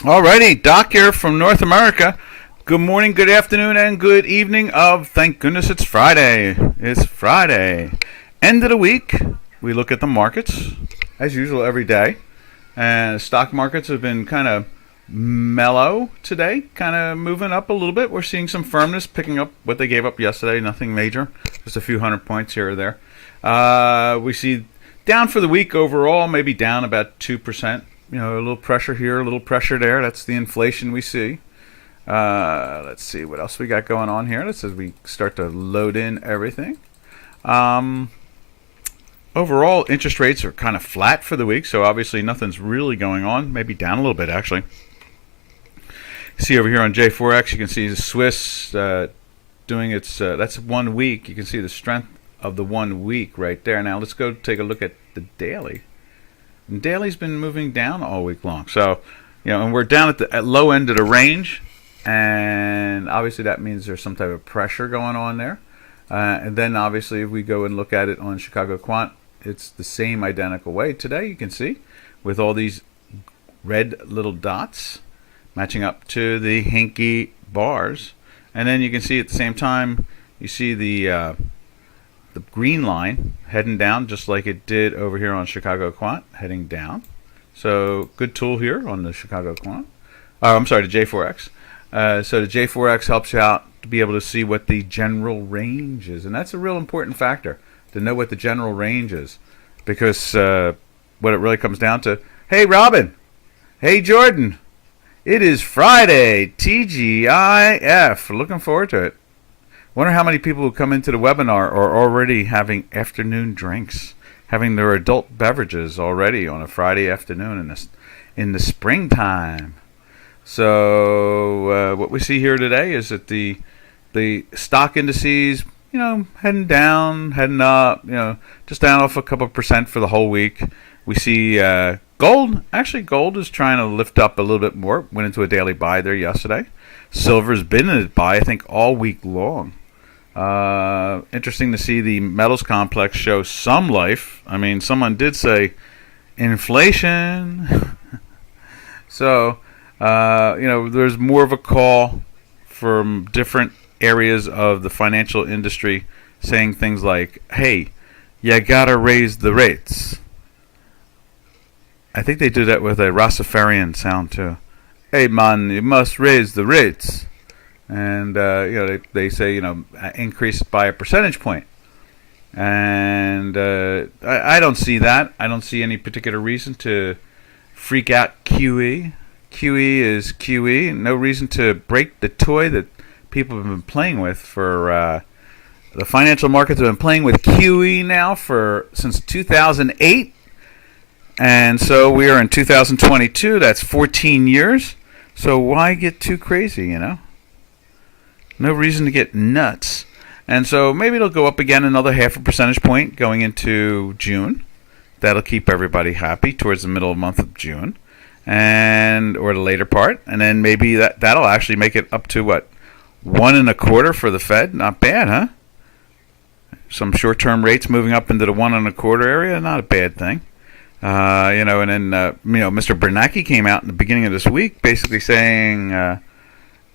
Alrighty, Doc here from North America. Good morning, good afternoon, and good evening thank goodness it's Friday. It's Friday. End of the week. We look at the markets, as usual, every day. And stock markets have been kind of mellow today, kind of moving up a little bit. We're seeing some firmness, picking up what they gave up yesterday, nothing major, just a few hundred points here or there. We see down for the week overall, maybe down about 2%. A little pressure here, a little pressure there. That's the inflation we see. Let's see what else we got going on here. Let's as we start to load in everything. Overall, interest rates are kind of flat for the week, so obviously nothing's really going on. Maybe down a little bit, actually. See over here on J4X, you can see the Swiss doing its, that's 1 week. You can see the strength of the 1 week right there. Now let's go take a look at the daily. And daily's been moving down all week long. So, and we're down at the low end of the range. And obviously that means there's some type of pressure going on there. And then obviously if we go and look at it on Chicago Quant, it's the same identical way. Today you can see with all these red little dots matching up to the hinky bars. And then you can see at the same time, you see the green line heading down just like it did over here on Chicago Quant, heading down. So good tool here on the Chicago Quant. I'm sorry, the J4X. So the J4X helps you out to be able to see what the general range is. And that's a real important factor, to know what the general range is. Because what it really comes down to, hey Robin, hey Jordan, it is Friday, TGIF. Looking forward to it. Wonder how many people who come into the webinar are already having afternoon drinks, having their adult beverages already on a Friday afternoon in the springtime. So what we see here today is that the stock indices, heading down, heading up, just down off a couple percent for the whole week. We see gold. Actually, gold is trying to lift up a little bit more. Went into a daily buy there yesterday. Silver's been in a buy, I think, all week long. Interesting to see the metals complex show some life. I mean, someone did say inflation. So, there's more of a call from different areas of the financial industry saying things like, hey, you gotta raise the rates. I think they do that with a Rastafarian sound too. Hey man, you must raise the rates. And they say increase by a percentage point, and I don't see that. I don't see any particular reason to freak out QE. QE is QE. No reason to break the toy that people have been playing with for the financial markets have been playing with QE now since 2008, and so we are in 2022. That's 14 years. So why get too crazy? No reason to get nuts. And so maybe it'll go up again another half a percentage point going into June. That'll keep everybody happy towards the middle of the month of June, or the later part. And then maybe that'll actually make it up to what? 1.25 for the Fed. Not bad, huh? Some short-term rates moving up into the 1.25 area. Not a bad thing. And then Mr. Bernanke came out in the beginning of this week basically saying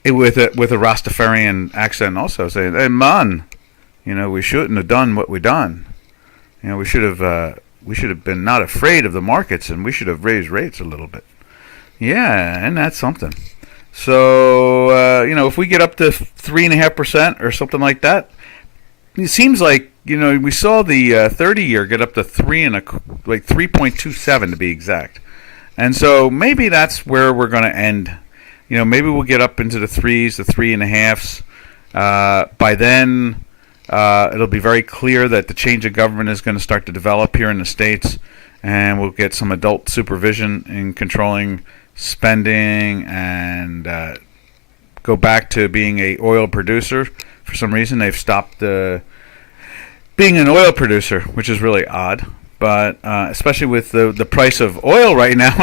with a Rastafarian accent also, saying, hey man, we shouldn't have done what we done. We should have been not afraid of the markets, and we should have raised rates a little bit. Yeah, and that's something. So if we get up to 3.5% or something like that, it seems like we saw the 30-year get up to 3.27 to be exact, and so maybe that's where we're going to end. Maybe we'll get up into the 3s, the 3.5s. By then, it'll be very clear that the change of government is going to start to develop here in the States, and we'll get some adult supervision in controlling spending and go back to being a oil producer. For some reason, they've stopped being an oil producer, which is really odd. But especially with the price of oil right now,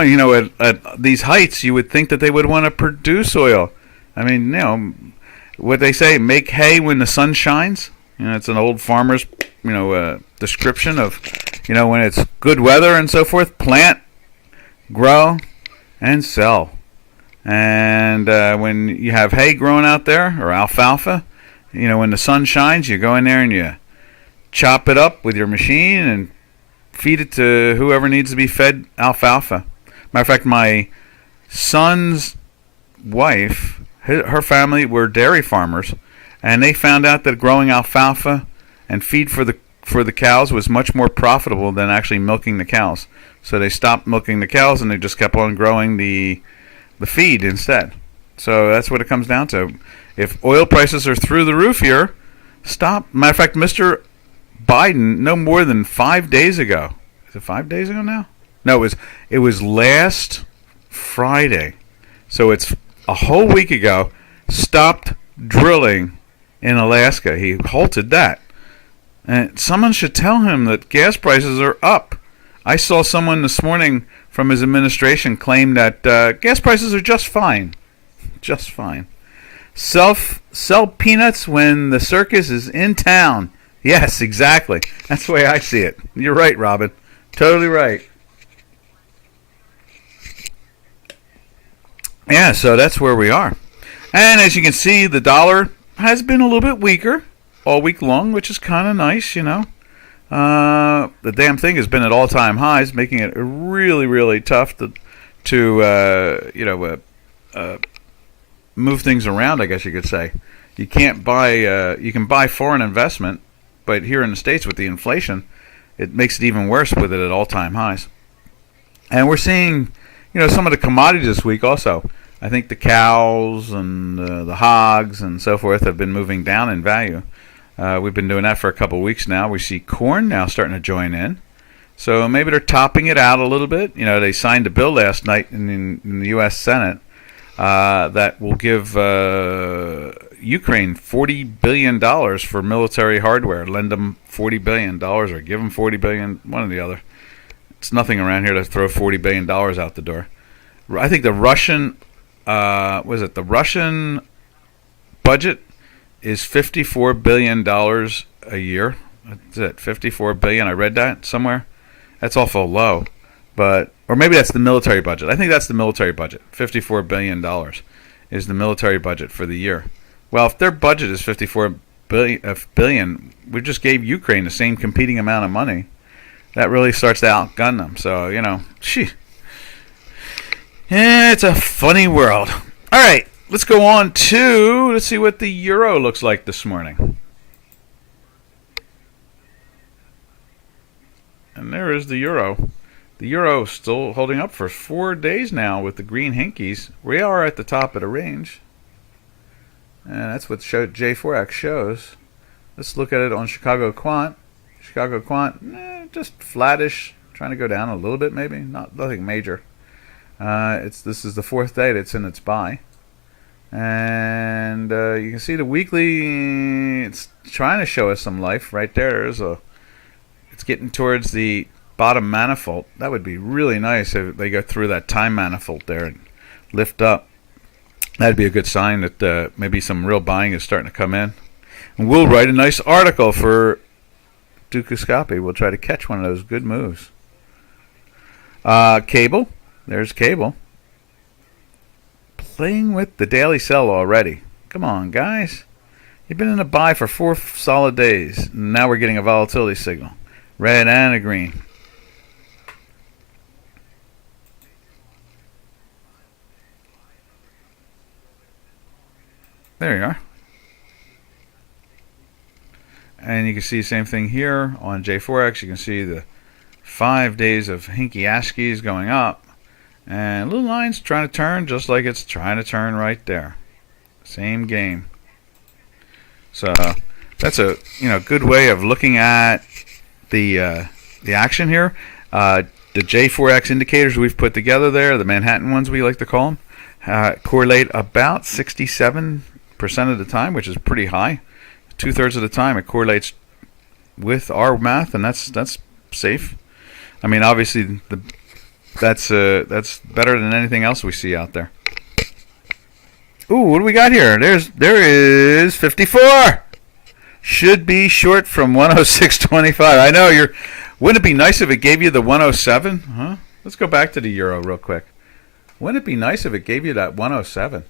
at these heights, you would think that they would want to produce oil. I mean, what they say, make hay when the sun shines. It's an old farmer's, description of, when it's good weather and so forth, plant, grow, and sell. And when you have hay growing out there, or alfalfa, when the sun shines, you go in there and you chop it up with your machine and feed it to whoever needs to be fed alfalfa. Matter of fact, my son's wife, her family were dairy farmers, and they found out that growing alfalfa and feed for the cows was much more profitable than actually milking the cows. So they stopped milking the cows and they just kept on growing the feed instead. So that's what it comes down to. If oil prices are through the roof here, stop. Matter of fact, Mr. Biden, no more than 5 days ago. Is it 5 days ago now? No, it was last Friday. So it's a whole week ago. Stopped drilling in Alaska. He halted that. And someone should tell him that gas prices are up. I saw someone this morning from his administration claim that gas prices are just fine. Just fine. Sell peanuts when the circus is in town. Yes, exactly. That's the way I see it. You're right, Robin. Totally right. Yeah, so that's where we are. And as you can see, the dollar has been a little bit weaker all week long, which is kind of nice, The damn thing has been at all-time highs, making it really, really tough to move things around, I guess you could say. You can't buy, you can buy foreign investment, but here in the States with the inflation, it makes it even worse with it at all-time highs. And we're seeing, some of the commodities this week also. I think the cows and the hogs and so forth have been moving down in value. We've been doing that for a couple of weeks now. We see corn now starting to join in. So maybe they're topping it out a little bit. They signed a bill last night in the U.S. Senate that will give Ukraine $40 billion for military hardware. Lend them $40 billion or give them $40 billion, one or the other. It's nothing around here to throw $40 billion out the door. I think the Russian, the Russian budget is $54 billion a year. That's it, $54 billion. I read that somewhere. That's awful low. Or maybe that's the military budget. I think that's the military budget. $54 billion is the military budget for the year. Well, if their budget is $54 billion, we just gave Ukraine the same competing amount of money. That really starts to outgun them. So, it's a funny world. All right, let's go on let's see what the euro looks like this morning. And there is the euro. The euro is still holding up for 4 days now with the green hinkies. We are at the top of the range. And that's what J4X shows. Let's look at it on Chicago Quant. Chicago Quant, just flattish, trying to go down a little bit maybe, nothing major. This is the fourth day that's in its buy. And you can see the weekly, it's trying to show us some life right there. It's getting towards the bottom manifold. That would be really nice if they go through that time manifold there and lift up. That'd be a good sign that maybe some real buying is starting to come in. And we'll write a nice article for Dukascopy. We'll try to catch one of those good moves. Cable. There's cable. Playing with the daily sell already. Come on, guys. You've been in a buy for 4 solid days. Now we're getting a volatility signal. Red and a green. There you are. And you can see the same thing here on J4X. You can see the 5 days of hinky askies going up. And little lines trying to turn just like it's trying to turn right there. Same game. So that's a good way of looking at the action here. The J4X indicators we've put together there, the Manhattan ones we like to call them, correlate about 67% of the time, which is pretty high. 2/3 of the time it correlates with our math, and that's safe. I mean, obviously that's better than anything else we see out there. Ooh, what do we got here? There is 54. Should be short from 106.25. I know wouldn't it be nice if it gave you the 107? Huh? Let's go back to the euro real quick. Wouldn't it be nice if it gave you that 107?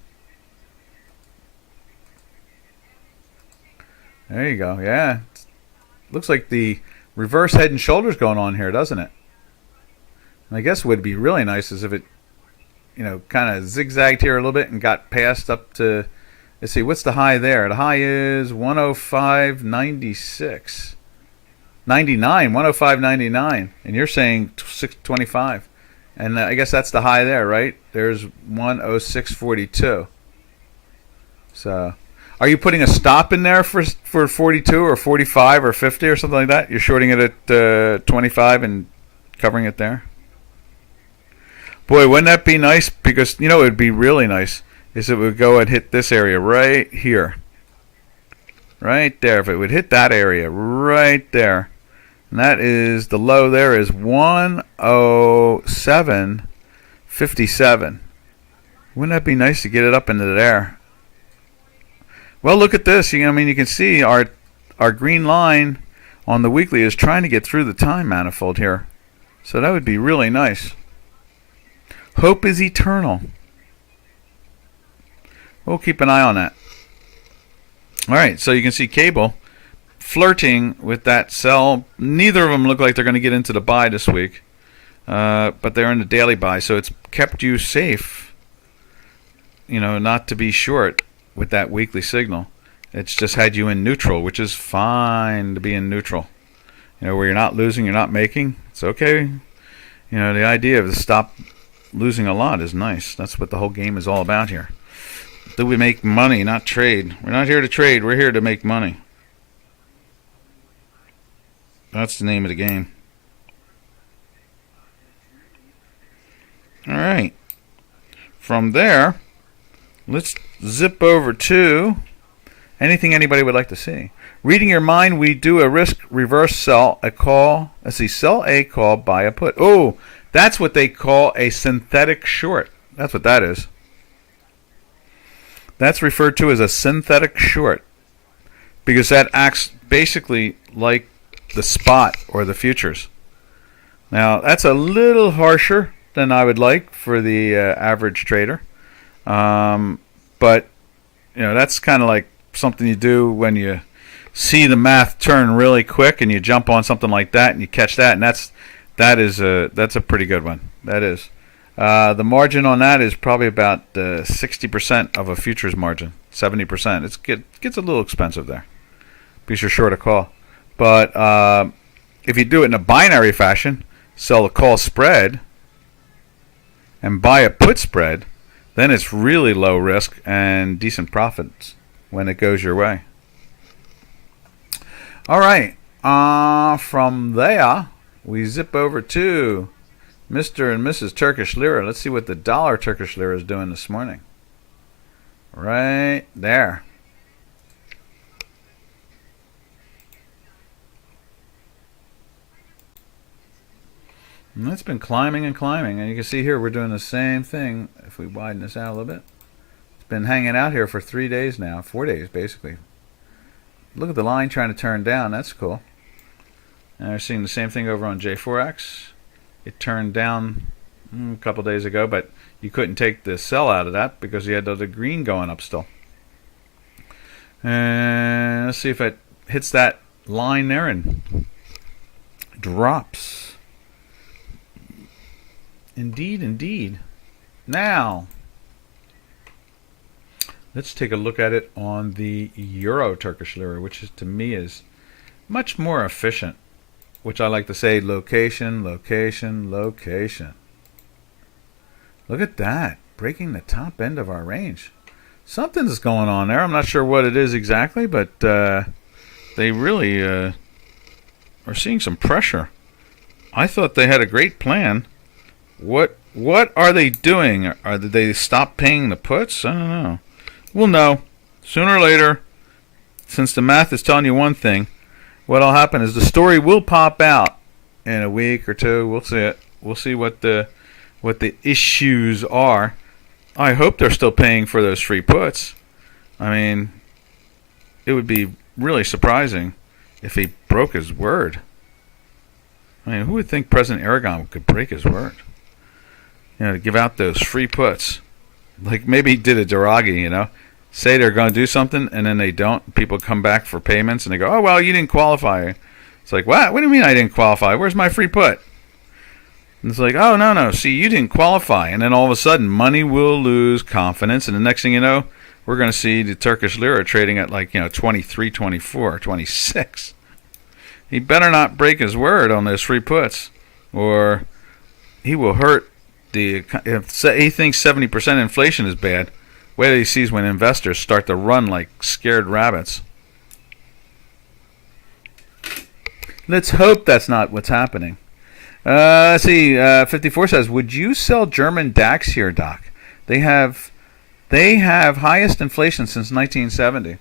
There you go. Yeah. Looks like the reverse head and shoulders going on here, doesn't it? And I guess what would be really nice is if it, kind of zigzagged here a little bit and got past up to, let's see, what's the high there? The high is 105.96. 99, 105.99. And you're saying 625. And I guess that's the high there, right? There's 106.42. So, are you putting a stop in there for 42 or 45 or 50 or something like that? You're shorting it at 25 and covering it there? Boy, wouldn't that be nice? Because, it would be really nice is it would go and hit this area right here. Right there. If it would hit that area right there. And that is, the low there is 107.57. Wouldn't that be nice to get it up into there? Well, look at this. You can see our green line on the weekly is trying to get through the time manifold here. So that would be really nice. Hope is eternal. We'll keep an eye on that. All right, so you can see cable flirting with that sell. Neither of them look like they're going to get into the buy this week, but they're in the daily buy, so it's kept you safe, not to be short with that weekly signal. It's just had you in neutral, which is fine to be in neutral. Where you're not losing, you're not making. It's okay. The idea of the stop losing a lot is nice. That's what the whole game is all about here. Do we make money, not trade? We're not here to trade. We're here to make money. That's the name of the game. All right. From there, let's zip over to anything anybody would like to see. Reading your mind, we do a risk reverse sell a call. Let's see, sell a call, buy a put. Oh, that's what they call a synthetic short. That's what that is. That's referred to as a synthetic short because that acts basically like the spot or the futures. Now, that's a little harsher than I would like for the average trader. But, that's kind of like something you do when you see the math turn really quick and you jump on something like that and you catch that, and that's a pretty good one. That is. The margin on that is probably about 60% of a futures margin, 70%. It gets a little expensive there because you're short a call. But if you do it in a binary fashion, sell a call spread and buy a put spread, then it's really low risk and decent profits when it goes your way. All right. From there, we zip over to Mr. and Mrs. Turkish Lira. Let's see what the dollar Turkish Lira is doing this morning. Right there. And it's been climbing and climbing. And you can see here we're doing the same thing. If we widen this out a little bit. It's been hanging out here for 3 days now. 4 days, basically. Look at the line trying to turn down. That's cool. And we're seeing the same thing over on J4X. It turned down a couple days ago, but you couldn't take the sell out of that because you had the green going up still. And let's see if it hits that line there and drops. Indeed, indeed. Now, let's take a look at it on the Euro Turkish Lira, which is, to me, is much more efficient. Which I like to say, location, location, location. Look at that. Breaking the top end of our range. Something's going on there. I'm not sure what it is exactly, but they really are seeing some pressure. I thought they had a great plan. What are they doing? Did they stop paying the puts? I don't know. We'll know. Sooner or later, since the math is telling you one thing, what'll happen is the story will pop out in a week or two. We'll see it. We'll see what the issues are. I hope they're still paying for those free puts. I mean, it would be really surprising if he broke his word. I mean, who would think President Aragon could break his word? to give out those free puts. Like maybe he did a Duragi, say they're going to do something and then they don't. People come back for payments and they go, oh, well, you didn't qualify. It's like, what? What do you mean I didn't qualify? Where's my free put? And it's like, oh, no. See, you didn't qualify. And then all of a sudden, money will lose confidence. And the next thing you know, we're going to see the Turkish lira trading at 23, 24, 26. He better not break his word on those free puts, or he will hurt the. If he thinks 70% inflation is bad, wait till he sees when investors start to run like scared rabbits. Let's hope that's not what's happening. Let's see. 54 says, "Would you sell German DAX here, Doc? They have highest inflation since 1970."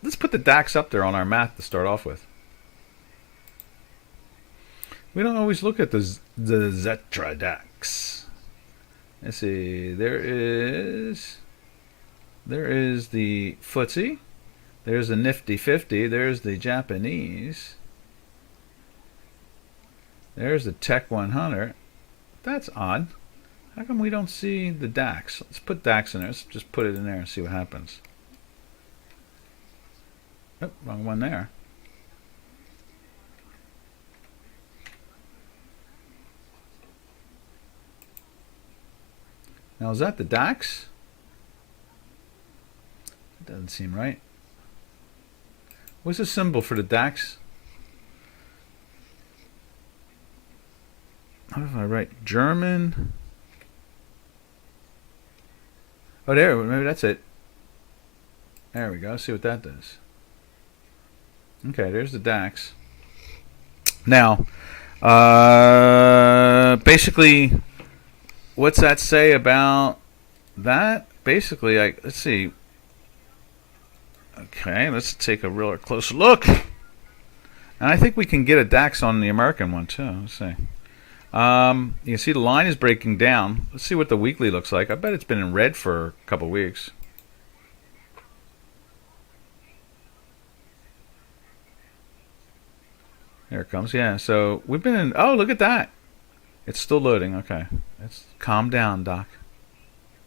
Let's put the DAX up there on our math to start off with. We don't always look at the Zetra DAX. Let's see. There is the FTSE. There's the Nifty 50. There's the Japanese. There's the Tech 100. That's odd. How come we don't see the DAX? Let's put DAX in there. Let's just put it in there and see what happens. Oh, wrong one there. Now, is that the DAX? It doesn't seem right. What's the symbol for the DAX? How do I write German? Oh, there. Maybe that's it. There we go. Let's see what that does. Okay, there's the DAX. Now, basically, what's that say about that? Basically, let's see. Okay, let's take a real close look. And I think we can get a DAX on the American one too. Let's see. You can see the line is breaking down. Let's see what the weekly looks like. I bet it's been in red for a couple weeks. There it comes. Yeah, so we've been in. Oh, look at that. It's still loading. Okay. Calm down, Doc.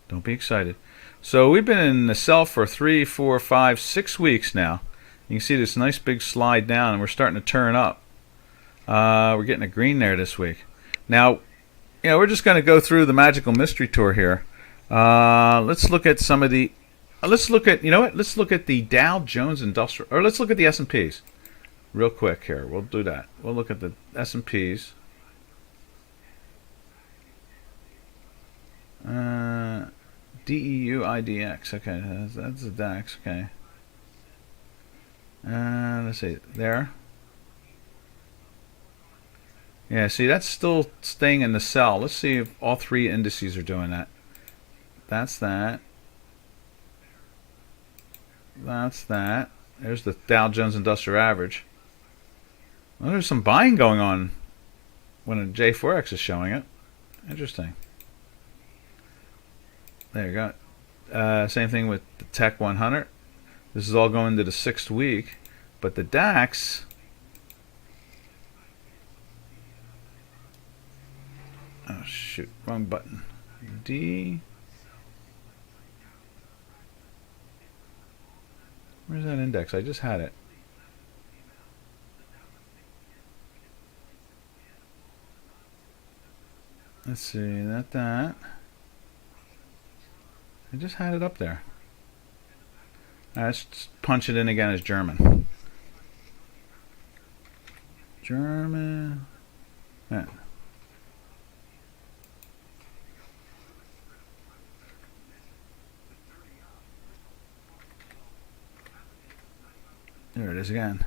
Don't be excited. So we've been in the sell for 3, 4, 5, 6 weeks now. You can see this nice big slide down, and we're starting to turn up. We're getting a green there this week. Now, we're just going to go through the magical mystery tour here. Let's look at some of the. Let's look at. You know what? Let's look at the Dow Jones Industrial, or let's look at the S&Ps. Real quick here. We'll do that. We'll look at the S&Ps. DEUIDX. Okay, that's the DAX. Okay. Let's see. There. Yeah, see, that's still staying in the sell. Let's see if all three indices are doing that. That's that. That's that. There's the Dow Jones Industrial Average. Well, there's some buying going on when a J4X is showing it. Interesting. There you go. Same thing with the Tech 100. This is all going to the 6th week. But the DAX... Oh, shoot. Wrong button. D... Where's that index? I just had it. Let's see. That. I just had it up there. Let's punch it in again as German. German. Yeah. There it is again.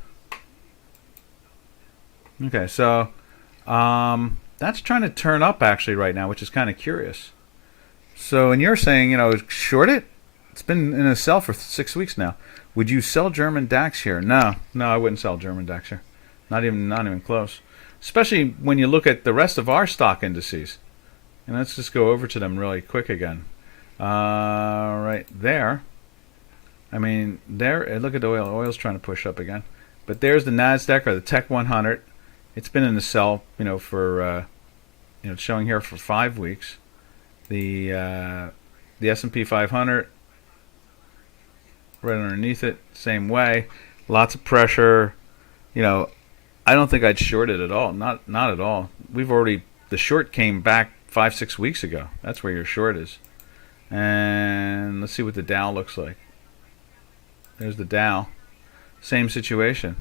Okay, so that's trying to turn up actually right now, which is kind of curious. So, and you're saying, short it? It's been in a sell for 6 weeks now. Would you sell German DAX here? No, I wouldn't sell German DAX here. Not even close. Especially when you look at the rest of our stock indices. And let's just go over to them really quick again. Right there. I mean, there. Look at the oil. Oil's trying to push up again. But there's the Nasdaq or the Tech 100. It's been in the sell, for it's showing here for 5 weeks. The S&P 500 right underneath it, same way. Lots of pressure. I don't think I'd short it at all. Not at all. The short came back 5-6 weeks ago. That's where your short is. And let's see what the Dow looks like. There's the Dow. Same situation.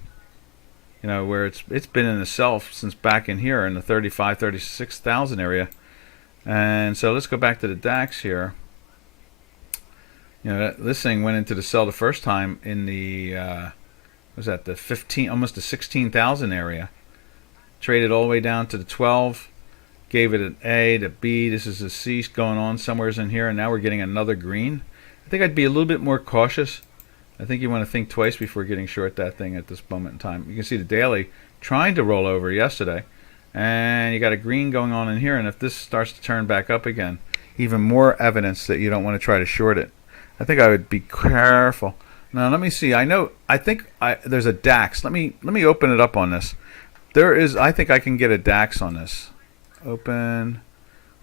Where it's been in the sell since back in here in the 36,000 area. And so let's go back to the DAX here. This thing went into the sell the first time in the was that the 15, almost the 16,000 area. Traded all the way down to the 12. Gave it an A to B. This is a C going on somewheres in here, and now we're getting another green. I think I'd be a little bit more cautious. I think you want to think twice before getting short that thing at this moment in time. You can see the daily trying to roll over yesterday, and you got a green going on in here, and if this starts to turn back up again, even more evidence that you don't want to try to short it. I think I would be careful. Now let me see. I think there's a DAX. Let me open it up on this. I think I can get a DAX on this. Open.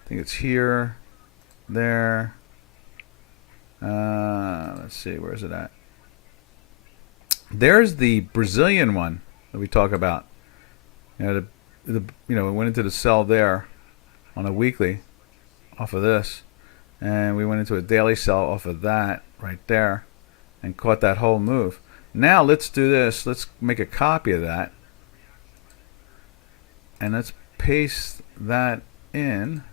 I think it's here, there. Let's see. Where is it at? There's the Brazilian one that we talk about. It went into the sell there on a weekly off of this, and we went into a daily sell off of that right there and caught that whole move. Now let's do this. Let's make a copy of that, and let's paste that in,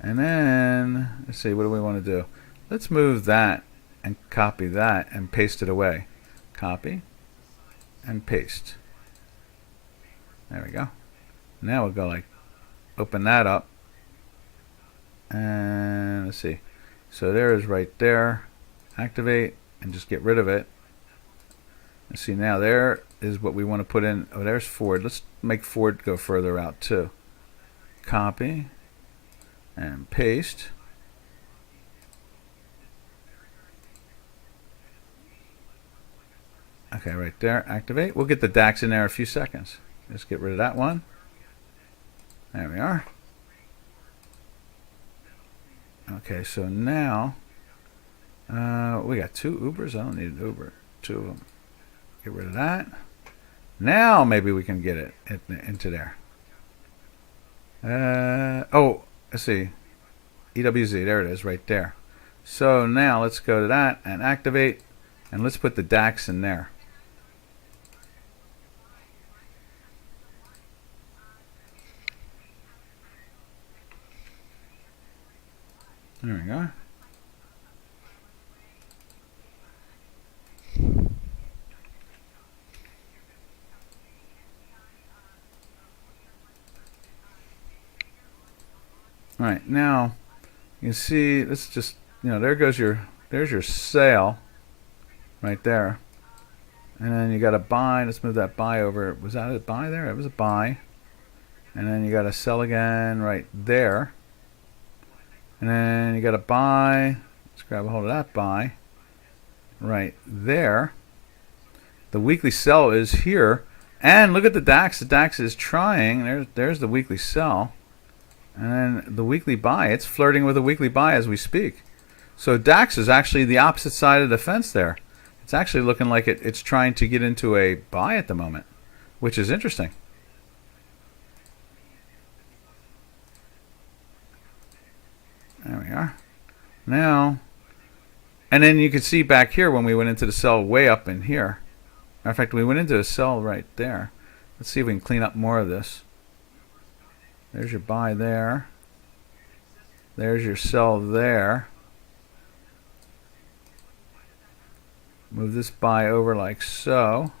and then let's see, what do we want to do? Let's move that and copy that and paste it away. Copy and paste. There we go. Now we'll go like open that up, and let's see. So there is right there. Activate and just get rid of it. Let's see, now there is what we want to put in. Oh, there's Ford. Let's make Ford go further out too. Copy and paste. Okay, right there. Activate. We'll get the DAX in there in a few seconds. Let's get rid of that one. There we are. Okay, so now we got 2 Ubers. I don't need an Uber. 2 of them. Get rid of that. Now maybe we can get it into there. Let's see. EWZ. There it is, right there. So now let's go to that and activate, and let's put the DAX in there. There we go. All right, now you can see, let's just, there's your sale right there. And then you got a buy. Let's move that buy over. Was that a buy there? It was a buy. And then you got a sell again right there. And then you got a buy. Let's grab a hold of that buy right there. The weekly sell is here. And look at the DAX. The DAX is trying. There's the weekly sell. And then the weekly buy. It's flirting with a weekly buy as we speak. So DAX is actually the opposite side of the fence there. It's actually looking like it's trying to get into a buy at the moment, which is interesting. There we are. Now, and then you can see back here when we went into the sell way up in here. Matter of fact, we went into a sell right there. Let's see if we can clean up more of this. There's your buy there. There's your sell there. Move this buy over like so.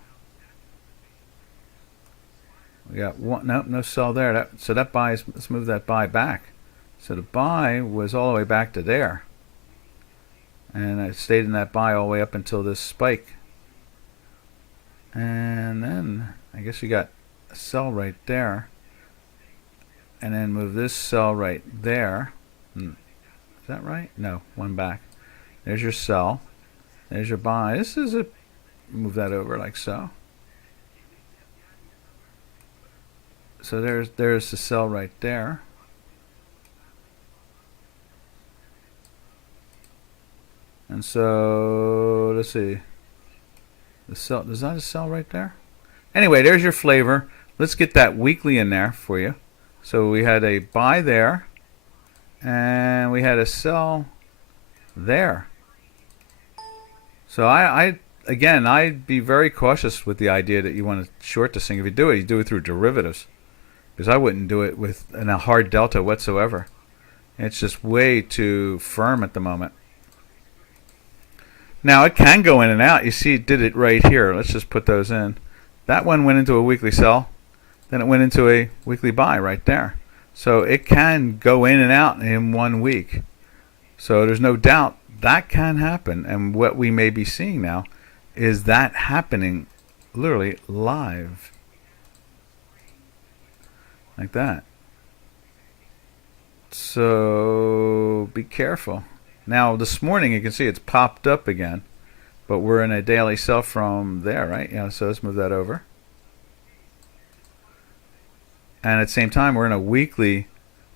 We got one. Nope, no sell there. So that buy is. Let's move that buy back. So the buy was all the way back to there, and it stayed in that buy all the way up until this spike. And then I guess you got a sell right there, and then move this sell right there. Is that right? No, one back. There's your sell. There's your buy. This is a, move that over like so. So there's the sell right there. And so let's see. The sell, is that a sell right there? Anyway, there's your flavor. Let's get that weekly in there for you. So we had a buy there, and we had a sell there. So again, I'd be very cautious with the idea that you want to short this thing. If you do it through derivatives, because I wouldn't do it with a hard delta whatsoever. It's just way too firm at the moment. Now it can go in and out. You see it did it right here. Let's just put those in. That one went into a weekly sell. Then it went into a weekly buy right there. So it can go in and out in 1 week. So there's no doubt that can happen. And what we may be seeing now is that happening literally live. Like that. So be careful. Now this morning you can see it's popped up again, but we're in a daily sell from there, right? Yeah, so let's move that over. And at the same time we're in a weekly,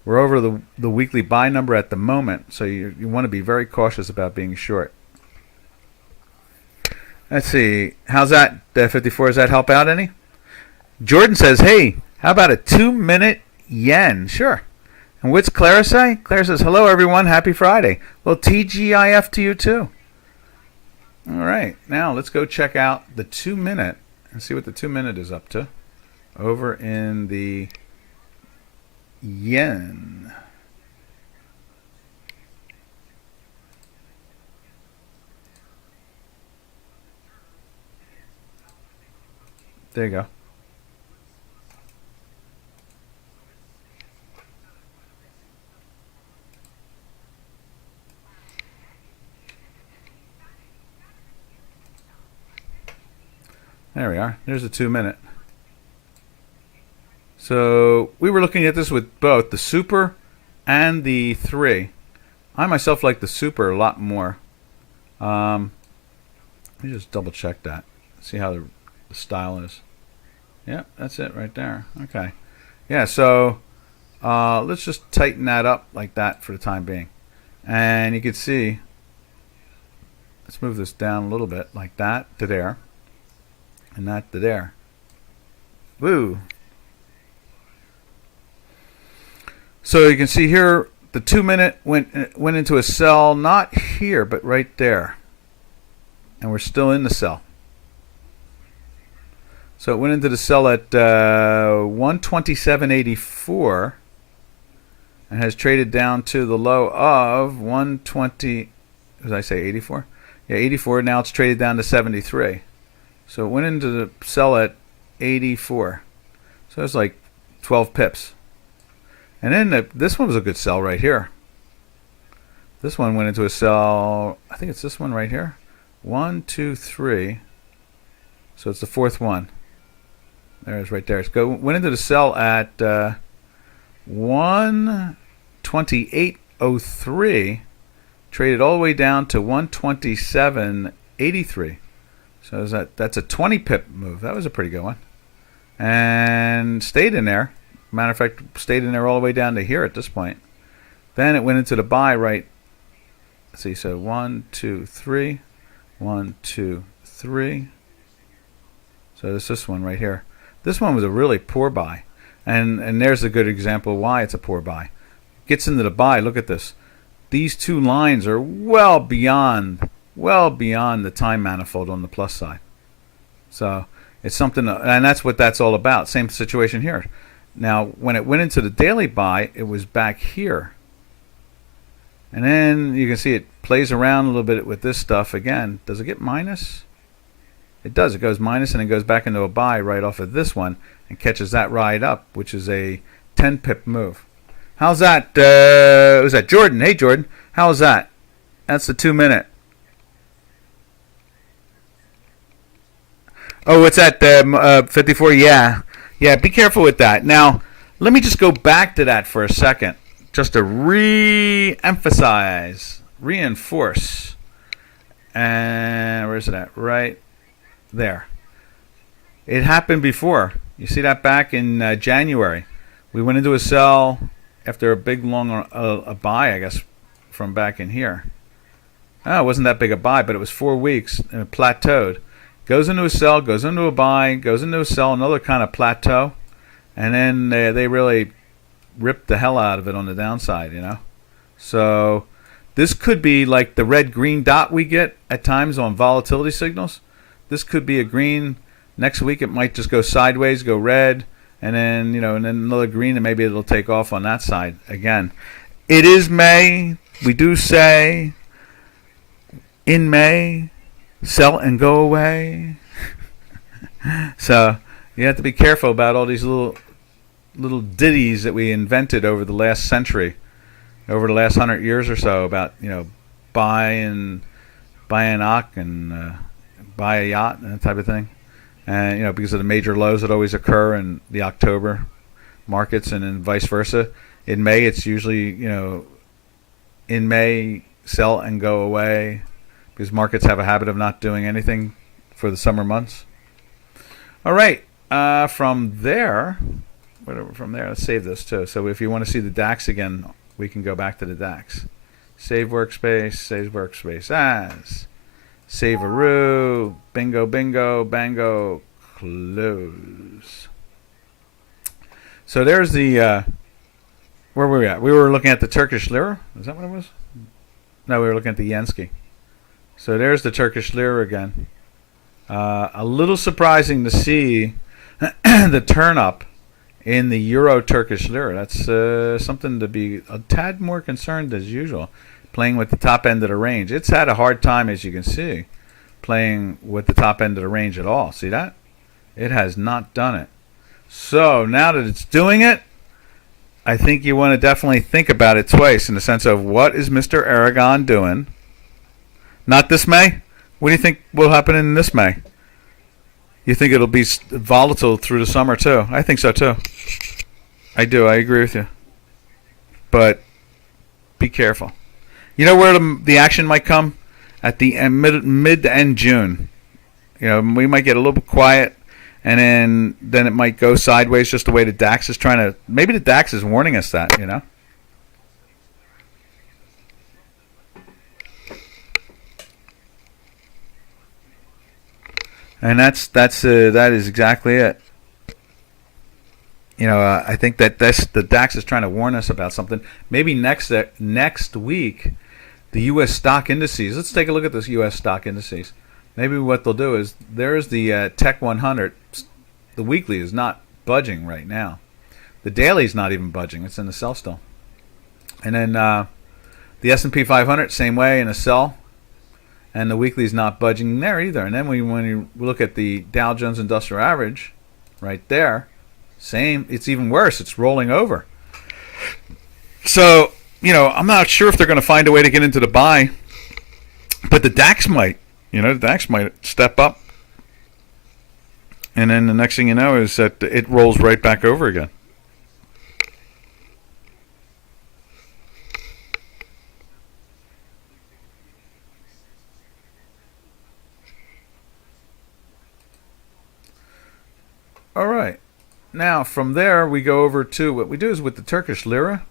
we're over the weekly buy number at the moment, so you want to be very cautious about being short. Let's see, how's that 54? Does that help out any? Jordan says, hey, how about a 2-minute yen? Sure. And what's Clara say? Clara says, hello, everyone. Happy Friday. Well, TGIF to you, too. All right. Now, let's go check out the 2-minute and see what the 2-minute is up to over in the yen. There you go. There we are. There's a 2-minute. So we were looking at this with both the super and the 3. I myself like the super a lot more. Let me just double check that. See how the style is. Yeah, that's it right there. Okay. Yeah, so let's just tighten that up like that for the time being. And you can see, let's move this down a little bit like that to there. And that to there. Woo. So you can see here the 2-minute went into a sell, not here, but right there. And we're still in the sell. So it went into the sell at 127.84 and has traded down to the low of 120. Did I say 84? Yeah, 84. Now it's traded down to 73. So it went into the sell at 84. So it's like 12 pips. And then this one was a good sell right here. This one went into a sell. I think it's this one right here. 1, 2, 3. So it's the fourth one. There it is right there. It went into the sell at 128.03. Traded all the way down to 127.83. So that's a 20 pip move. That was a pretty good one. And stayed in there. Matter of fact, stayed in there all the way down to here at this point. Then it went into the buy right. Let's see, so 1, 2, 3. 1, 2, 3. So there's this one right here. This one was a really poor buy. And there's a good example of why it's a poor buy. Gets into the buy. Look at this. These two lines are well beyond the time manifold on the plus side. So it's something, and that's what that's all about. Same situation here. Now, when it went into the daily buy, it was back here. And then you can see it plays around a little bit with this stuff again. Does it get minus? It does. It goes minus and it goes back into a buy right off of this one and catches that ride up, which is a 10 pip move. How's that? Was that Jordan? Hey, Jordan. How's that? That's the 2-minute. Oh, what's that? 54? Yeah. Yeah, be careful with that. Now, let me just go back to that for a second, just to re-emphasize, reinforce. And where's it at? Right there. It happened before. You see that back in January. We went into a sell after a big long a buy, I guess, from back in here. Oh, it wasn't that big a buy, but it was 4 weeks and it plateaued. Goes into a sell, goes into a buy, goes into a sell, another kind of plateau, and then they really ripped the hell out of it on the downside, you know. So this could be like the red-green dot we get at times on volatility signals. This could be a green. Next week it might just go sideways, go red, and then and then another green, and maybe it'll take off on that side again. It is May. We do say in May, sell and go away. So you have to be careful about all these little ditties that we invented over the last century, over the last 100 years or so, about buy an ock and buy a yacht and that type of thing, and because of the major lows that always occur in the October markets, and then vice versa. In May, it's usually in May, sell and go away, because markets have a habit of not doing anything for the summer months. All right, from there, let's save this too. So if you want to see the DAX again, we can go back to the DAX. Save workspace as. Save-a-roo, bingo, bango, close. So there's the, where were we at? We were looking at the Turkish lira. Is that what it was? No, we were looking at the Yenski. So there's the Turkish lira again. A little surprising to see the turn up in the euro Turkish lira. That's something to be a tad more concerned as usual. Playing with the top end of the range. It's had a hard time, as you can see, playing with the top end of the range at all. See that? It has not done it. So now that it's doing it, I think you want to definitely think about it twice, in the sense of, what is Mr. Aragon doing? Not this May? What do you think will happen in this May? You think it'll be volatile through the summer too? I think so too. I do. I agree with you. But be careful. You know where the action might come? At the mid to end June. We might get a little bit quiet, and then it might go sideways, just the way the DAX is trying to. Maybe the DAX is warning us that, And that is exactly it. I think that the DAX is trying to warn us about something. Maybe next week, the U.S. stock indices. Let's take a look at this U.S. stock indices. Maybe what they'll do is, there's the Tech 100. The weekly is not budging right now. The daily is not even budging. It's in the sell still. And then the S&P 500, same way, in a sell. And the weekly is not budging there either. And then when you look at the Dow Jones Industrial Average, right there, same. It's even worse. It's rolling over. So, I'm not sure if they're going to find a way to get into the buy, but the DAX might. The DAX might step up, and then the next thing you know is that it rolls right back over again. All right. Now, from there, we go over to what we do is with the Turkish lira.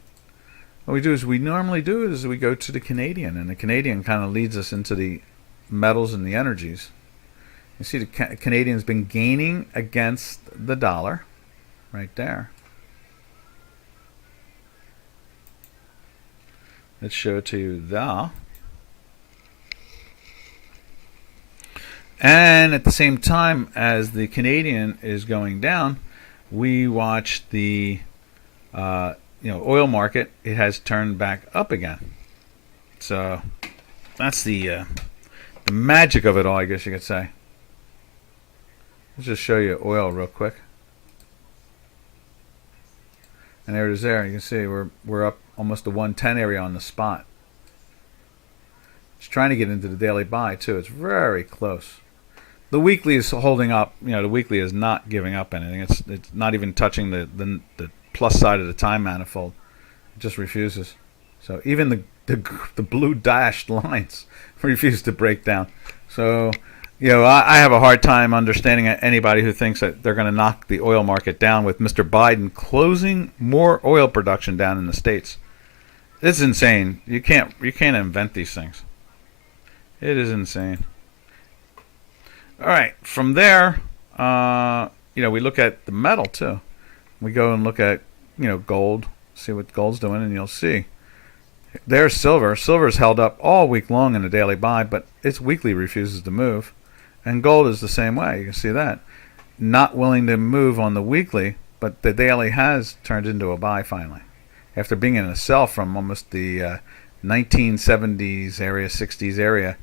What we do is we go to the Canadian, and the Canadian kind of leads us into the metals and the energies. You see the Canadian's been gaining against the dollar right there. Let's show it to you there. And at the same time as the Canadian is going down, we watch the oil market. It has turned back up again. So that's the magic of it all, I guess you could say. Let's just show you oil real quick. And there it is there. You can see we're up almost the 110 area on the spot. It's trying to get into the daily buy too. It's very close. The weekly is holding up. The weekly is not giving up anything. It's not even touching the plus side of the time manifold. It just refuses. So even the blue dashed lines refuse to break down. So I have a hard time understanding anybody who thinks that they're going to knock the oil market down with Mr. Biden closing more oil production down in the states. It's insane. You can't invent these things. It is insane. All right, from there, we look at the metal too. We go and look at gold, see what gold's doing, and you'll see there's silver. Silver's held up all week long in a daily buy, but its weekly refuses to move. And gold is the same way. You can see that. Not willing to move on the weekly, but the daily has turned into a buy finally. After being in a sell from almost the 1970s area, 60s area,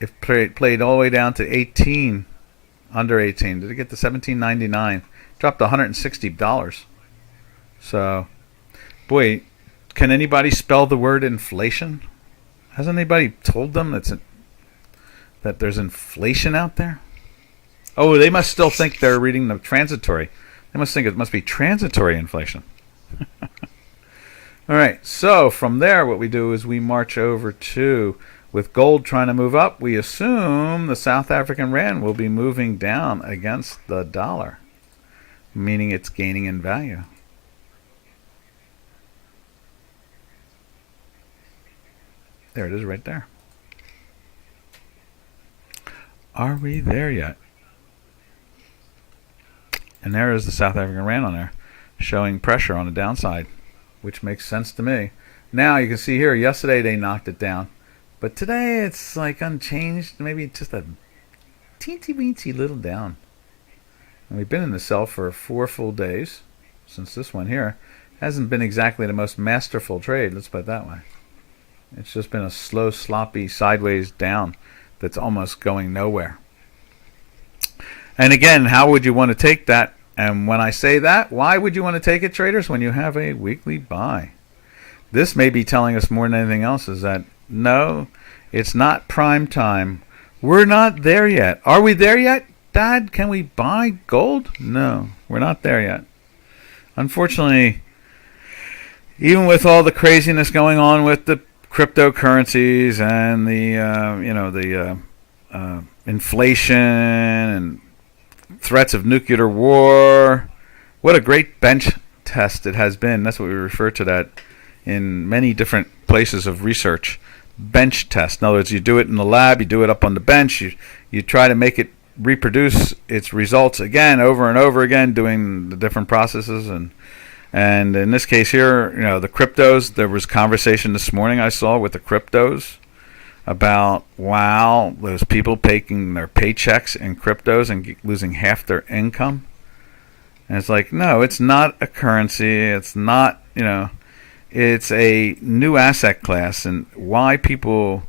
it played all the way down to 18, under 18. Did it get to 17.99? Dropped $160. So, boy, can anybody spell the word inflation? Hasn't anybody told them that there's inflation out there? Oh, they must still think they're reading the transitory. They must think it must be transitory inflation. All right, so from there what we do is we march over to, with gold trying to move up, we assume the South African rand will be moving down against the dollar, meaning it's gaining in value. There it is right there. Are we there yet? And there is the South African rand on there, showing pressure on the downside, which makes sense to me. Now you can see here, yesterday they knocked it down, but today it's like unchanged, maybe just a teensy-weensy little down. And we've been in the sell for 4 full days since this one here. Hasn't been exactly the most masterful trade, let's put it that way. It's just been a slow, sloppy, sideways down that's almost going nowhere. And again, how would you want to take that? And when I say that, why would you want to take it, traders, when you have a weekly buy? This may be telling us more than anything else is that, no, it's not prime time. We're not there yet. Are we there yet, Dad? Can we buy gold? No, we're not there yet. Unfortunately, even with all the craziness going on with the cryptocurrencies and the inflation and threats of nuclear war, what a great bench test it has been. That's what we refer to that in many different places of research. Bench test. In other words, you do it in the lab, you do it up on the bench, you try to make it reproduce its results again, over and over again, doing the different processes. And in this case here, the cryptos, there was conversation this morning I saw with the cryptos about, wow, those people taking their paychecks in cryptos and losing half their income. And it's like, no, it's not a currency. It's not, it's a new asset class. And why people,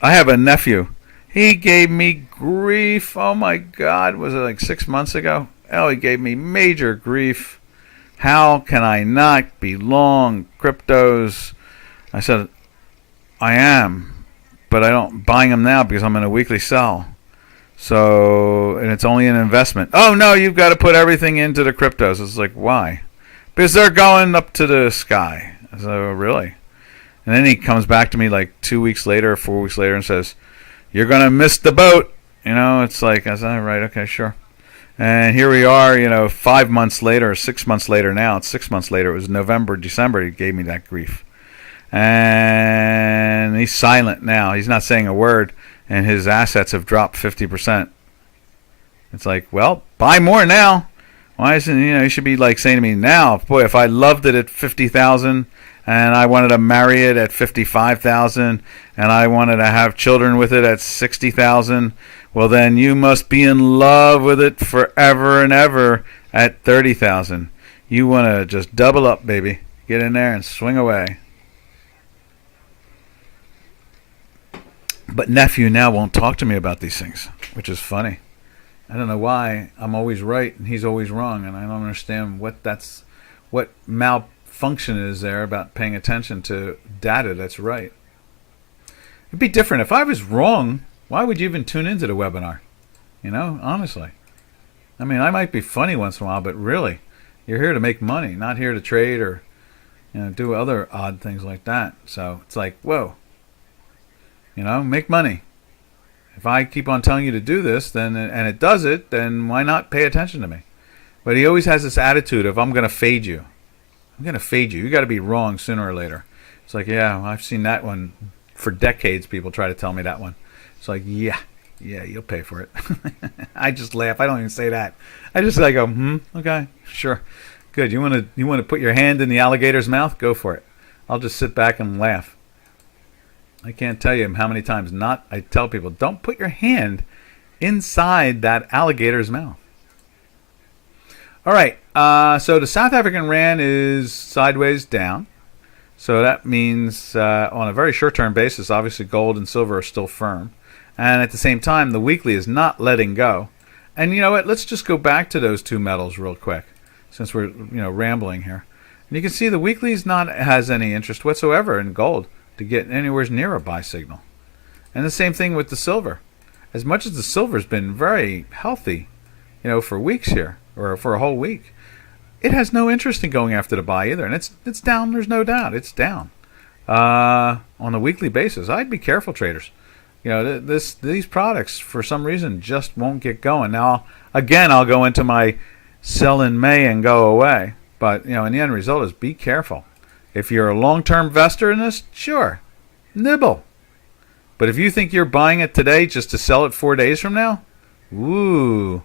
I have a nephew. He gave me grief. Oh my God. Was it like 6 months ago? Oh, he gave me major grief. How can I not be long cryptos? I said, I am, but I don't buying them now because I'm in a weekly sell. So, and it's only an investment. Oh no, you've got to put everything into the cryptos. It's like, why? Because they're going up to the sky. So really? And then he comes back to me like 2 weeks later or 4 weeks later and says, you're going to miss the boat. It's like, I said, right, okay, sure. And here we are, 5 months later, 6 months later now. It's 6 months later. It was November, December. He gave me that grief. And he's silent now. He's not saying a word. And his assets have dropped 50%. It's like, well, buy more now. Why isn't, he should be like saying to me now, boy, if I loved it at 50,000 and I wanted to marry it at 55,000 and I wanted to have children with it at 60,000, well, then you must be in love with it forever and ever at 30,000. You want to just double up, baby. Get in there and swing away. But nephew now won't talk to me about these things, which is funny. I don't know why. I'm always right and he's always wrong, and I don't understand what malfunction is there about paying attention to data that's right. It'd be different if I was wrong. Why would you even tune into the webinar? Honestly. I mean, I might be funny once in a while, but really, you're here to make money, not here to trade or do other odd things like that. So it's like, whoa, make money. If I keep on telling you to do this, then and it does it, then why not pay attention to me? But he always has this attitude of, I'm going to fade you. I'm going to fade you. You got to be wrong sooner or later. It's like, yeah, I've seen that one for decades. People try to tell me that one. It's like, yeah, you'll pay for it. I just laugh. I don't even say that. I just like go, okay, sure, good. You want to put your hand in the alligator's mouth? Go for it. I'll just sit back and laugh. I can't tell you how many times I tell people, don't put your hand inside that alligator's mouth. All right, so the South African Rand is sideways down. So that means on a very short-term basis, obviously gold and silver are still firm. And at the same time, the weekly is not letting go. And you know what? Let's just go back to those two metals real quick, since we're rambling here. And you can see the weekly has any interest whatsoever in gold to get anywhere near a buy signal. And the same thing with the silver. As much as the silver's been very healthy, for weeks here, or for a whole week, it has no interest in going after the buy either. And it's down, there's no doubt. It's down. On a weekly basis. I'd be careful, traders. These products, for some reason, just won't get going. Now, again, I'll go into my sell in May and go away. But, in the end result is be careful. If you're a long-term investor in this, sure, nibble. But if you think you're buying it today just to sell it 4 days from now, we'll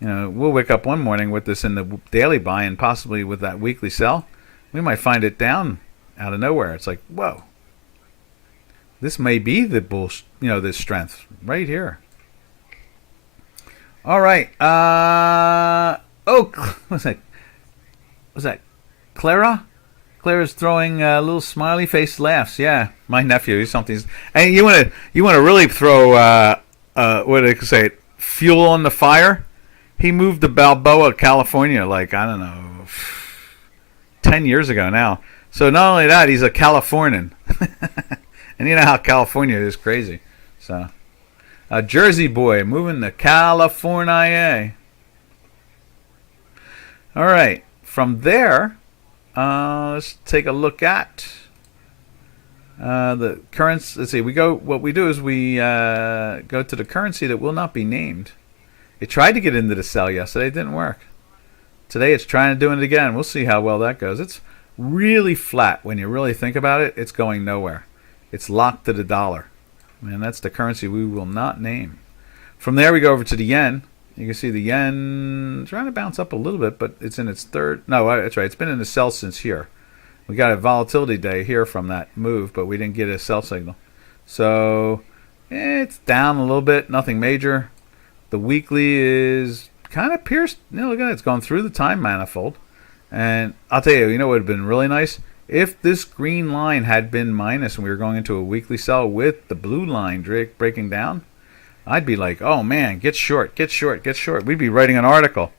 wake up one morning with this in the daily buy and possibly with that weekly sell. We might find it down out of nowhere. It's like, whoa. This may be the this strength right here. All right. What's that? Was that Clara? Clara's throwing little smiley face laughs. Yeah, my nephew. Something. And you want to really throw what do they say? Fuel on the fire. He moved to Balboa, California, like, I don't know, 10 years ago now. So not only that, he's a Californian. And you know how California is crazy. So, a Jersey boy moving to California. All right. From there, let's take a look at the currency. Let's see. What we do is we go to the currency that will not be named. It tried to get into the sell yesterday. It didn't work. Today it's trying to do it again. We'll see how well that goes. It's really flat. When you really think about it, it's going nowhere. It's locked to the dollar. And that's the currency we will not name. From there we go over to the yen. You can see the yen trying to bounce up a little bit, but it's in its third. No, that's right. It's been in the sell since here. We got a volatility day here from that move, but we didn't get a sell signal. So it's down a little bit. Nothing major. The weekly is kind of pierced. Look at it. It's gone through the time manifold. And I'll tell you, what would have been really nice? If this green line had been minus and we were going into a weekly sell with the blue line breaking down, I'd be like, oh man, get short, get short, get short. We'd be writing an article.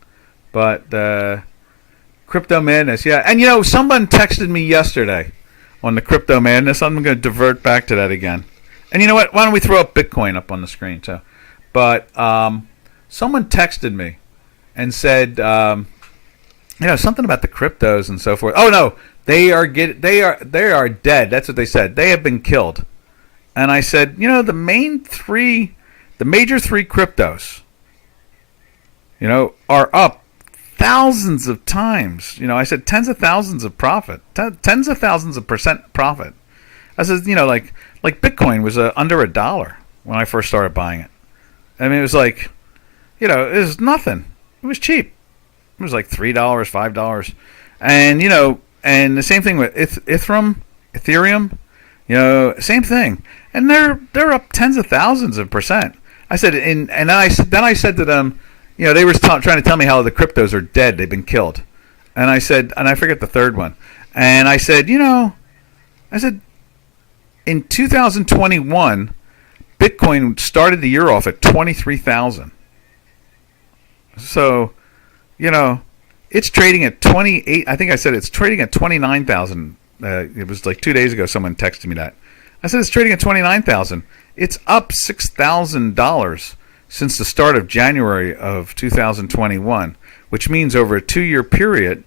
But Crypto Madness, yeah. And someone texted me yesterday on the Crypto Madness. I'm going to divert back to that again. And you know what? Why don't we throw up Bitcoin up on the screen too? But someone texted me and said, something about the cryptos and so forth. Oh no, they are dead. That's what they said. They have been killed. And I said, the major three cryptos, are up thousands of times. I said tens of thousands of profit, tens of thousands of percent profit. I said, like Bitcoin was under $1 when I first started buying it. I mean, it was like, it was nothing. It was cheap. It was like $3, $5. And, and the same thing with Ethereum, same thing. And they're up tens of thousands of percent. I said, and then I said to them, they were trying to tell me how the cryptos are dead. They've been killed. And I said, and I forget the third one. And I said, in 2021, Bitcoin started the year off at 23,000. So, it's trading at 28. I think I said it's trading at 29,000. It was like 2 days ago. Someone texted me that. I said it's trading at 29,000. It's up $6,000 since the start of January of 2021, which means over a 2-year period,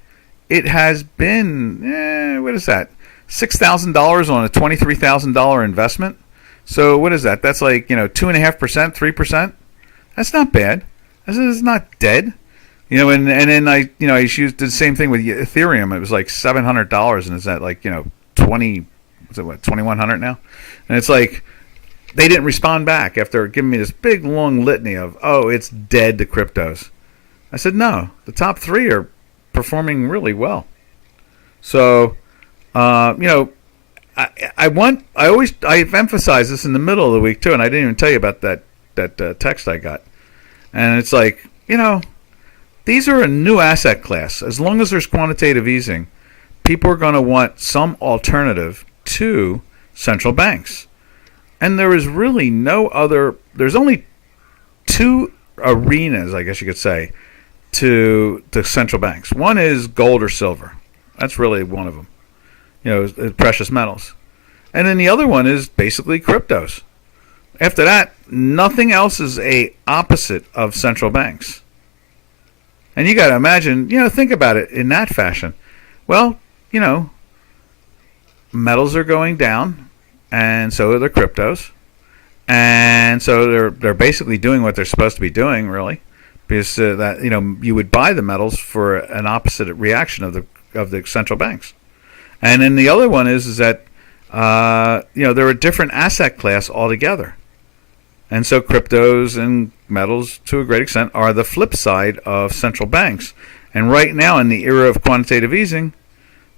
it has been what is that? $6,000 on a $23,000 investment. So what is that? That's like 2.5%, 3%. That's not bad. It's not dead. And then I used the same thing with Ethereum. It was like $700, and it's at like 20, what's it, what, 2,100 now, and it's like they didn't respond back after giving me this big long litany of, oh, it's dead to cryptos. I said no, the top three are performing really well. So I've emphasized this in the middle of the week too, and I didn't even tell you about that text I got, and it's like these are a new asset class. As long as there's quantitative easing, people are going to want some alternative to central banks. And there is really no other, there's only two arenas, I guess you could say, to the central banks. One is gold or silver. That's really one of them, precious metals. And then the other one is basically cryptos. After that, nothing else is a opposite of central banks. And you got to imagine, think about it in that fashion. Well, metals are going down, and so are the cryptos, and so they're basically doing what they're supposed to be doing, really, because that you would buy the metals for an opposite reaction of the central banks. And then the other one is that they're a different asset class altogether. And so cryptos and metals, to a great extent, are the flip side of central banks. And right now, in the era of quantitative easing,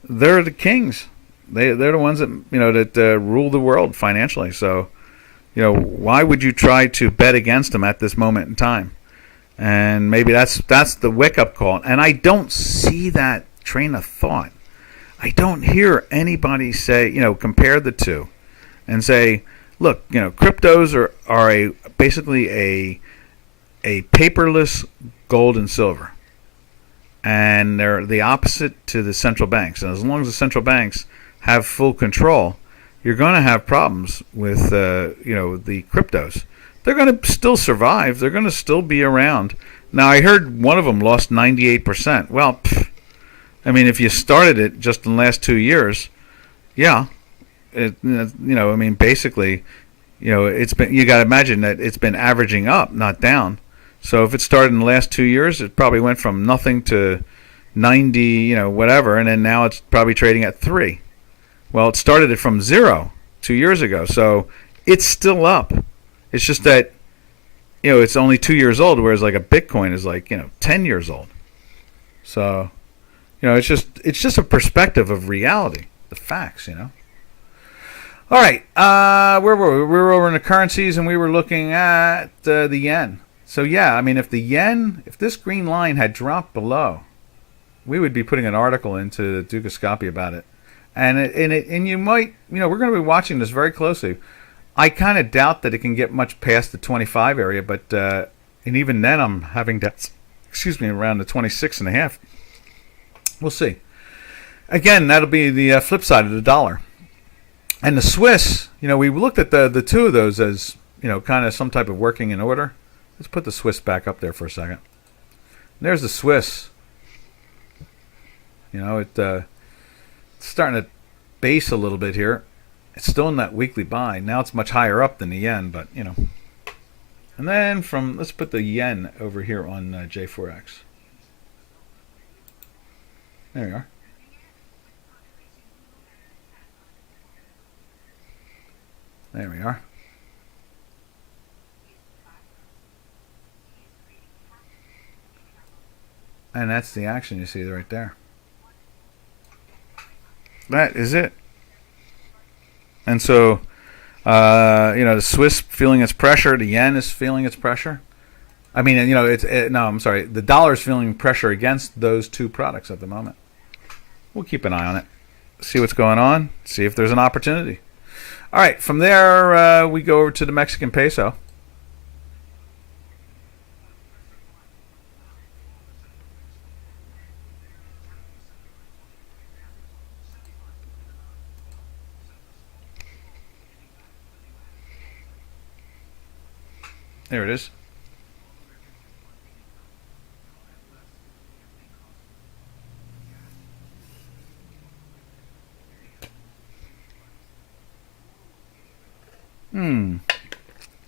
they're the kings. They're the ones that rule the world financially. So, why would you try to bet against them at this moment in time? And maybe that's the wake-up call. And I don't see that train of thought. I don't hear anybody say, compare the two and say, look, cryptos are basically a paperless gold and silver, and they're the opposite to the central banks. And as long as the central banks have full control, you're going to have problems with the cryptos. They're going to still survive. They're going to still be around. Now, I heard one of them lost 98%. Well, if you started it just in the last 2 years, yeah. Basically, it's been. You got to imagine that it's been averaging up, not down. So if it started in the last 2 years, it probably went from nothing to 90, whatever, and then now it's probably trading at 3. Well, it started it from 0 2 years ago, so it's still up. It's just that, it's only 2 years old, whereas like a Bitcoin is like 10 years old. So, it's just a perspective of reality, the facts, All right, where were we? We were over in the currencies, and we were looking at the yen. So yeah, if this green line had dropped below, we would be putting an article into Dukascopy about it, and you might, we're going to be watching this very closely. I kind of doubt that it can get much past the 25 area, but and even then, I'm having doubts. Around the 26.5. We'll see. Again, that'll be the flip side of the dollar. And the Swiss, we looked at the two of those as, kind of some type of working in order. Let's put the Swiss back up there for a second. There's the Swiss. It's starting to base a little bit here. It's still in that weekly buy. Now it's much higher up than the yen, but, And then let's put the yen over here on J4X. There we are. There we are. And that's the action you see right there. That is it. And so, the Swiss feeling its pressure. The yen is feeling its pressure. I'm sorry. The dollar is feeling pressure against those two products at the moment. We'll keep an eye on it. See what's going on. See if there's an opportunity. All right, from there, we go over to the Mexican peso. There it is.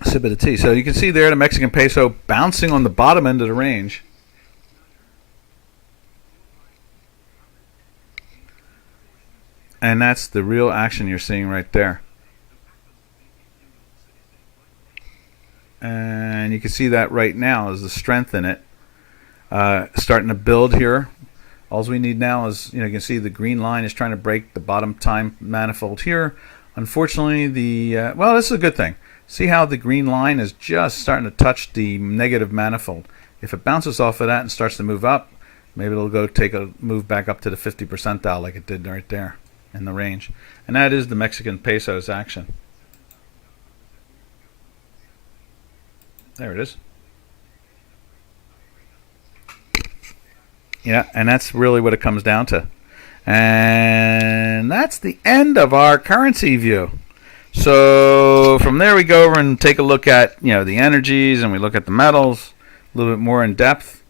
Sip of tea. So you can see there the Mexican peso bouncing on the bottom end of the range. And that's the real action you're seeing right there. And you can see that right now is the strength in it. Starting to build here. All we need now is, you can see the green line is trying to break the bottom time manifold here. Unfortunately, well, this is a good thing. See how the green line is just starting to touch the negative manifold. If it bounces off of that and starts to move up, maybe it'll go take a move back up to the 50 percentile like it did right there in the range. And that is the Mexican peso's action. There it is. Yeah, and that's really what it comes down to. And that's the end of our currency view. So from there we go over and take a look at the energies, and we look at the metals a little bit more in depth.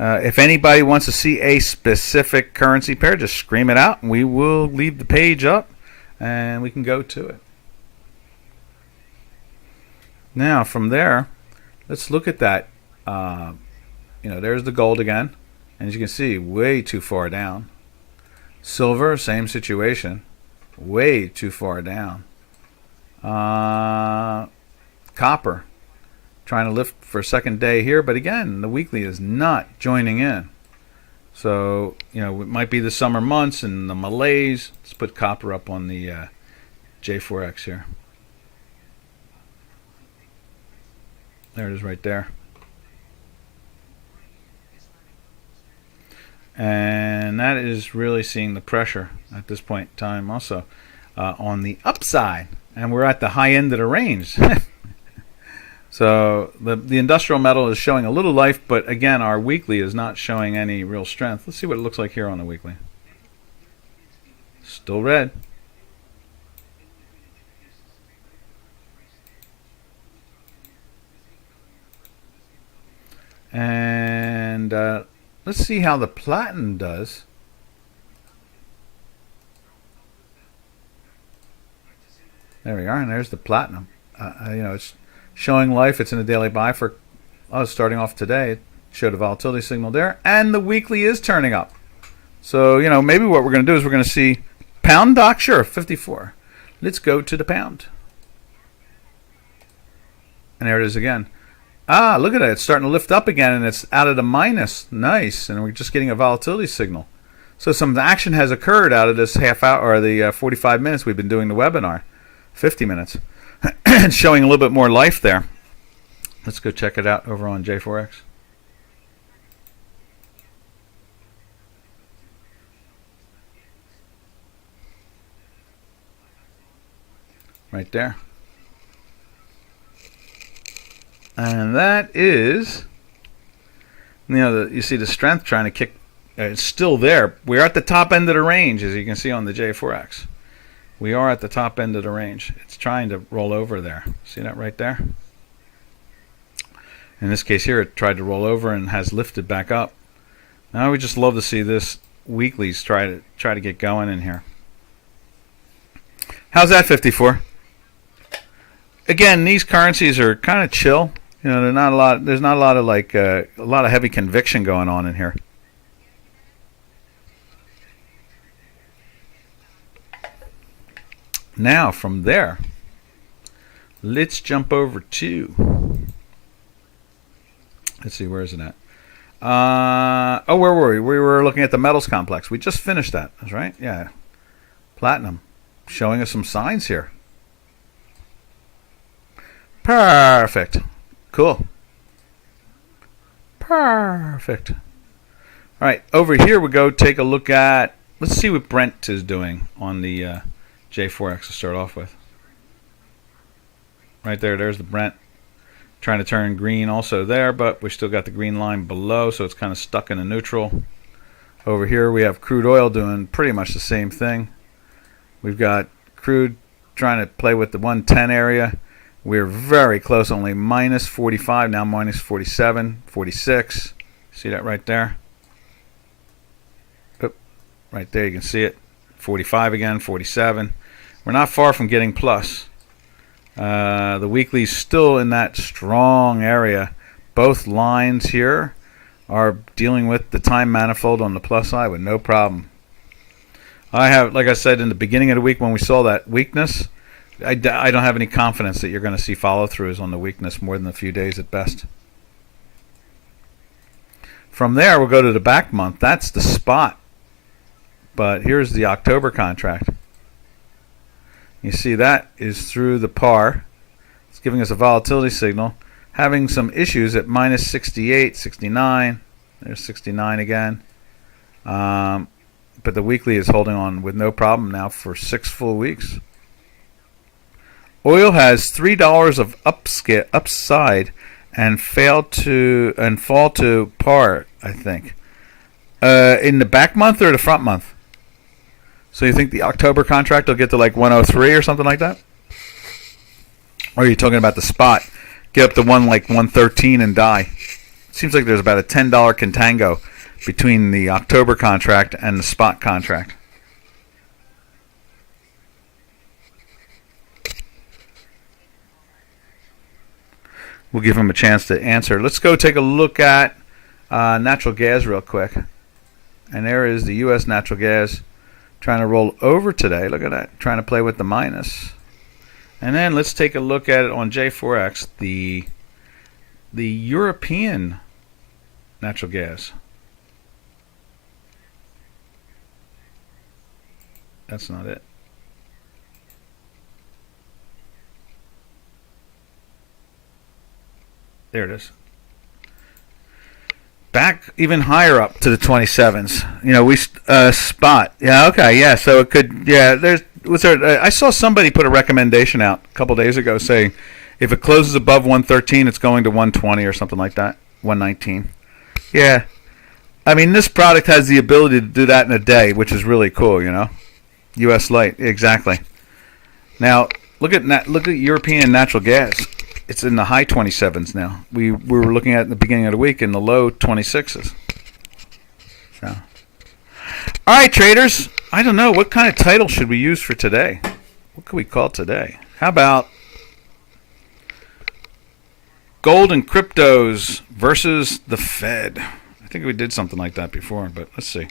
If anybody wants to see a specific currency pair, just scream it out, and we will leave the page up, and we can go to it. Now from there, let's look at that. There's the gold again. And as you can see, way too far down. Silver, same situation. Way too far down. Copper, trying to lift for a second day here. But again, the weekly is not joining in. So, it might be the summer months and the malaise. Let's put copper up on the J4X here. There it is right there. And that is really seeing the pressure at this point in time also on the upside. And we're at the high end of the range. So the industrial metal is showing a little life, but again, our weekly is not showing any real strength. Let's see what it looks like here on the weekly. Still red. And let's see how the platinum does. There we are, and there's the platinum. It's showing life. It's in a daily buy for starting off today. It showed a volatility signal there, and the weekly is turning up. So maybe what we're going to do is we're going to see pound doc. Sure, 54. Let's go to the pound, and there it is again. Look at it. It's starting to lift up again, and it's out of the minus. Nice. And we're just getting a volatility signal. So some action has occurred out of this half hour, or the 45 minutes we've been doing the webinar. 50 minutes. It's showing a little bit more life there. Let's go check it out over on J4X. Right there. And that is, you see the strength trying to kick. It's still there. We're at the top end of the range, as you can see on the J4X. We are at the top end of the range. It's trying to roll over there. See that right there? In this case here, it tried to roll over and has lifted back up. Now we just love to see this weeklies try to get going in here. How's that 54? Again, these currencies are kind of chill. They're not a lot. There's not a lot of a lot of heavy conviction going on in here. Now from there, let's jump over to. Let's see, where is it at? Where were we? We were looking at the metals complex. We just finished that. That's right. Yeah, platinum, showing us some signs here. Perfect. Cool. Perfect. All right, over here we go take a look at, let's see what Brent is doing on the J4X to start off with. Right there, there's the Brent. Trying to turn green also there, but we still got the green line below, so it's kind of stuck in a neutral. Over here we have crude oil doing pretty much the same thing. We've got crude trying to play with the 110 area. We're very close, only minus 45, now minus 47, 46. See that right there? Oop, right there, you can see it. 45 again, 47. We're not far from getting plus. The weekly's still in that strong area. Both lines here are dealing with the time manifold on the plus side with no problem. I have, like I said in the beginning of the week when we saw that weakness, I don't have any confidence that you're going to see follow-throughs on the weakness more than a few days at best. From there, we'll go to the back month. That's the spot. But here's the October contract. You see that is through the par. It's giving us a volatility signal. Having some issues at minus 68, 69. There's 69 again. But the weekly is holding on with no problem now for 6 full weeks. Oil has $3 of upside and fall to par, I think. In the back month or the front month? So you think the October contract will get to like 103 or something like that? Or are you talking about the spot? Get up to 113 and die. It seems like there's about a $10 contango between the October contract and the spot contract. We'll give him a chance to answer. Let's go take a look at natural gas real quick. And there is the U.S. natural gas trying to roll over today. Look at that. Trying to play with the minus. And then let's take a look at it on J4X, the European natural gas. That's not it. There it is. Back even higher up to the 27s. You know, we spot. Yeah, okay, yeah. So it could. Yeah, I saw somebody put a recommendation out a couple days ago saying if it closes above 113, it's going to 120 or something like that. 119. Yeah. I mean, this product has the ability to do that in a day, which is really cool. You know, U.S. Light, exactly. Now look at European natural gas. It's in the high 27s now. We were looking at in the beginning of the week in the low 26s. So, all right, traders. I don't know. What kind of title should we use for today? What could we call today? How about gold and cryptos versus the Fed? I think we did something like that before, but let's see.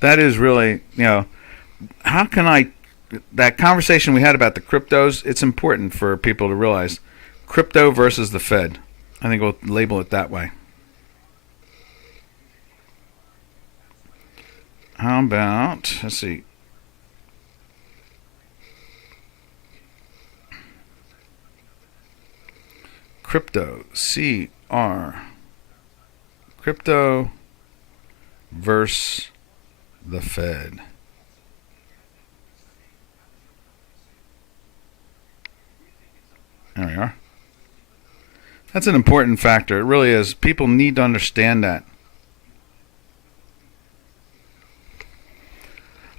That is really, you know, how can that conversation we had about the cryptos, it's important for people to realize crypto versus the Fed. I think we'll label it that way. How about, let's see. Crypto, crypto versus the Fed. There we are. That's an important factor. It really is. People need to understand that.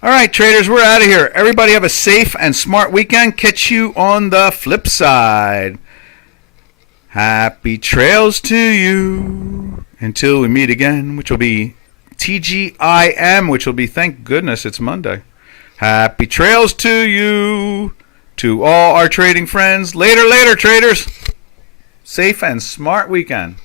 All right, traders, we're out of here. Everybody have a safe and smart weekend. Catch you on the flip side. Happy trails to you until we meet again, which will be TGIM, which will be, thank goodness it's Monday. Happy trails to you, to all our trading friends. Later, traders. Safe and smart weekend.